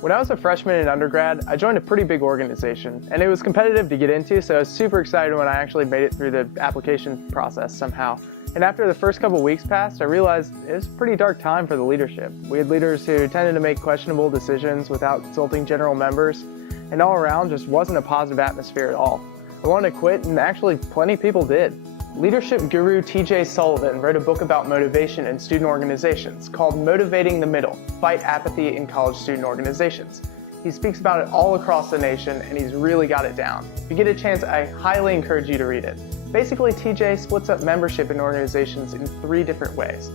When I was a freshman in undergrad, I joined a pretty big organization, and it was competitive to get into, so I was super excited when I actually made it through the application process somehow. And after the first couple weeks passed, I realized it was a pretty dark time for the leadership. We had leaders who tended to make questionable decisions without consulting general members, and all around just wasn't a positive atmosphere at all. I wanted to quit, and actually plenty of people did. Leadership guru T.J. Sullivan wrote a book about motivation in student organizations called Motivating the Middle: Fight Apathy in College Student Organizations. He speaks about it all across the nation, and he's really got it down. If you get a chance, I highly encourage you to read it. Basically, TJ splits up membership in organizations in 3 different ways.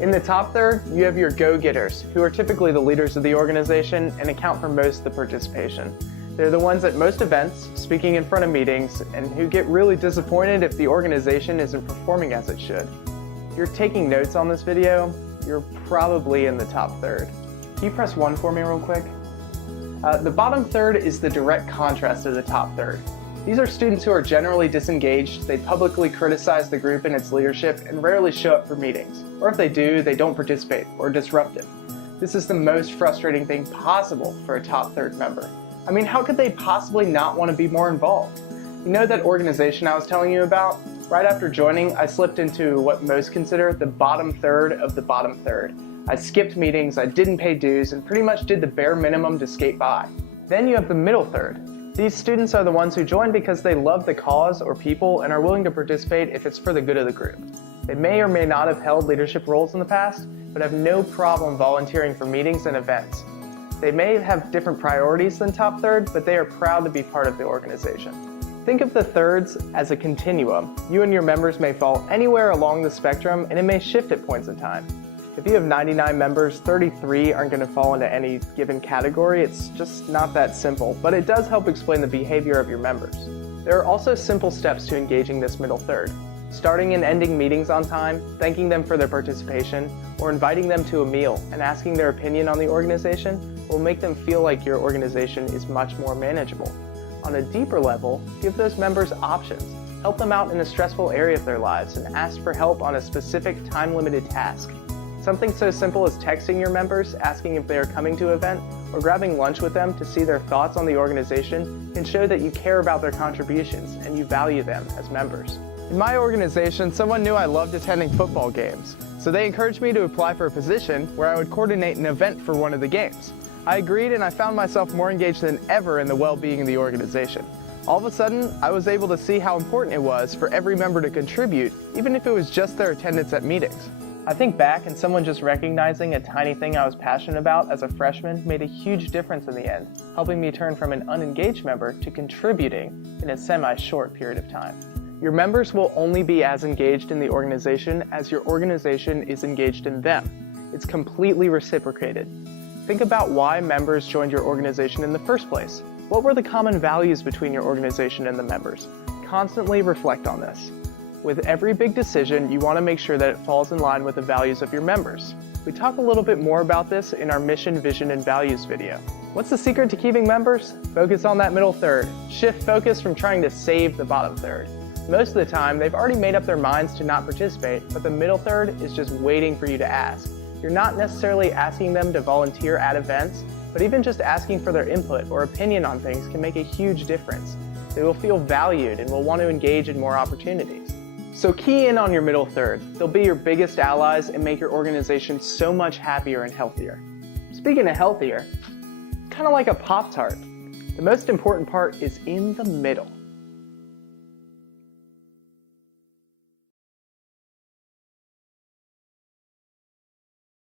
In the top third, you have your go-getters, who are typically the leaders of the organization and account for most of the participation. They're the ones at most events, speaking in front of meetings, and who get really disappointed if the organization isn't performing as it should. If you're taking notes on this video, you're probably in the top third. Can you press 1 for me real quick? The bottom third is the direct contrast to the top third. These are students who are generally disengaged, they publicly criticize the group and its leadership, and rarely show up for meetings. Or if they do, they don't participate or are disruptive. This is the most frustrating thing possible for a top third member. I mean, how could they possibly not want to be more involved? You know that organization I was telling you about? Right after joining, I slipped into what most consider the bottom third of the bottom third. I skipped meetings, I didn't pay dues, and pretty much did the bare minimum to skate by. Then you have the middle third. These students are the ones who join because they love the cause or people and are willing to participate if it's for the good of the group. They may or may not have held leadership roles in the past, but have no problem volunteering for meetings and events. They may have different priorities than top third, but they are proud to be part of the organization. Think of the thirds as a continuum. You and your members may fall anywhere along the spectrum, and it may shift at points in time. If you have 99 members, 33 aren't going to fall into any given category. It's just not that simple, but it does help explain the behavior of your members. There are also simple steps to engaging this middle third. Starting and ending meetings on time, thanking them for their participation, or inviting them to a meal and asking their opinion on the organization will make them feel like your organization is much more manageable. On a deeper level, give those members options. Help them out in a stressful area of their lives and ask for help on a specific time-limited task. Something so simple as texting your members, asking if they are coming to an event, or grabbing lunch with them to see their thoughts on the organization can show that you care about their contributions and you value them as members. In my organization, someone knew I loved attending football games, so they encouraged me to apply for a position where I would coordinate an event for one of the games. I agreed, and I found myself more engaged than ever in the well-being of the organization. All of a sudden, I was able to see how important it was for every member to contribute, even if it was just their attendance at meetings. I think back, and someone just recognizing a tiny thing I was passionate about as a freshman made a huge difference in the end, helping me turn from an unengaged member to contributing in a semi-short period of time. Your members will only be as engaged in the organization as your organization is engaged in them. It's completely reciprocated. Think about why members joined your organization in the first place. What were the common values between your organization and the members? Constantly reflect on this. With every big decision, you want to make sure that it falls in line with the values of your members. We talk a little bit more about this in our mission, vision, and values video. What's the secret to keeping members? Focus on that middle third. Shift focus from trying to save the bottom third. Most of the time, they've already made up their minds to not participate, but the middle third is just waiting for you to ask. You're not necessarily asking them to volunteer at events, but even just asking for their input or opinion on things can make a huge difference. They will feel valued and will want to engage in more opportunities. So key in on your middle third. They'll be your biggest allies and make your organization so much happier and healthier. Speaking of healthier, kind of like a Pop-Tart. The most important part is in the middle.